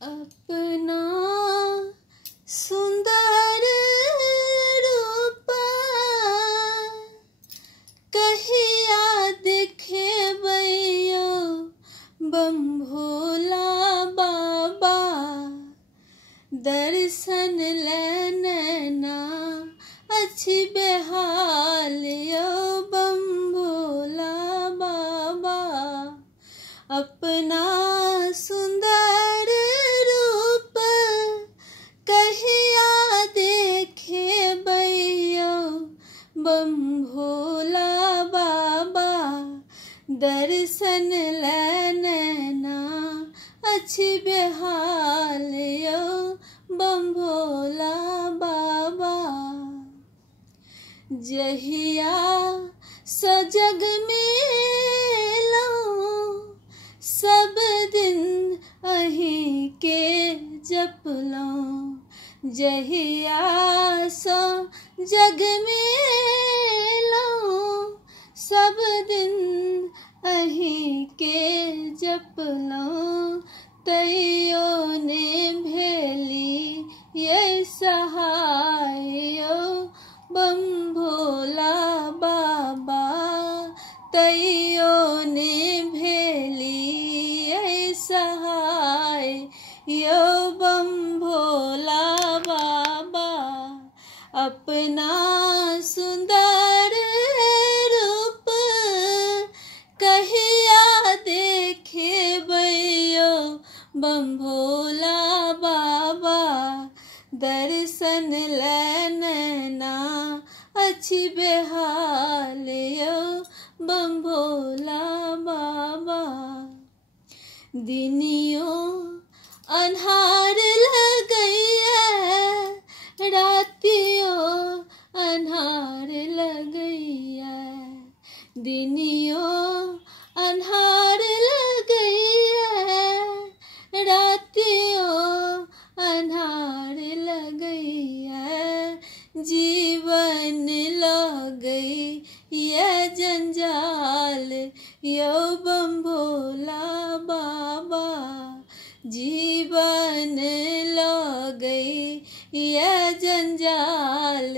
अपना सुंदर रूप कहिया देखे बैयो बम भोला बाबा। दर्शन लेना अच्छी बेहाल यो बम भोला बाबा। अपना सुंदर रूप कहिया देखे बैयो बम भोला बाबा। दर्शन लेना अच्छी बेहाल यो बम भोला बाबा। जहिया सजग में सब दिन अहीं के जपलों। जहिया सो जग में सब दिन अहीं के जपलों। तैयो ने भेली ये सहायो बम भोला बाबा। तैयो ने भेली ये सहाय यो बम भोला बाबा। अपना सुंदर रूप कहिया देखे बैयो बम भोला बाबा। दर्शन लेना अच्छी बेहाल यो बम भोला बाबा। दिनियों अन्हार लगैया रातियों अन्हार लगैया। दिनियों अन्हार लगैया रातियों अन्हार लगैया। जीवन लगई ये जंजाल यो बम भोला बाबा। जीवन लगई ये जंजाल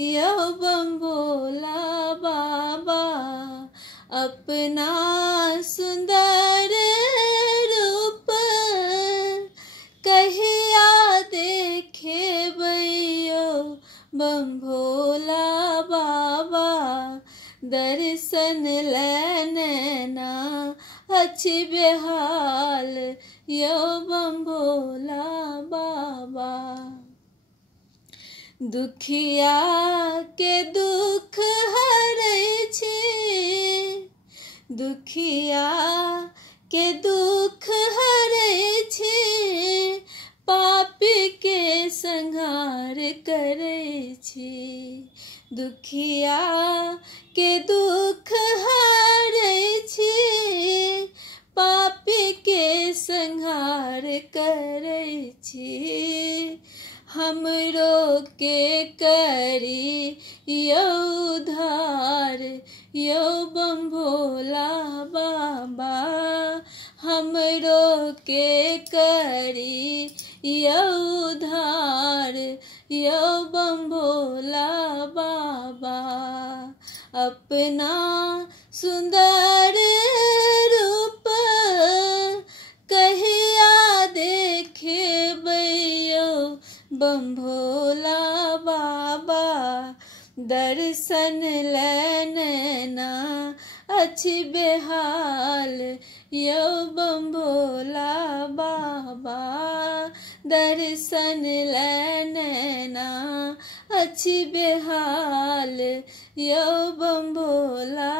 यो बम भोला बाबा। अपना सुंदर रूप कहिया देखे बैयो बम भोला बाबा। दर्शन लेना अच्छी बेहाल यो बम भोला बाबा। दुखिया के दुख हरै छी। दुखिया के दुख हरै छी। पापी के संहार करै छी। दुखिया के दुख हरै छी। पापी के संहार करै छी। हमरो के करी यो उद्धार यो बम भोला बाबा। हमरो के करी यो उद्धार यो बम भोला बाबा। अपना सुंदर रूप कहिया देखे बैयो बम भोला बाबा। दर्शन लेना अच्छी बेहाल यो बम भोला बाबा। दर्शन लेना अच्छी बेहाल यो बम भोला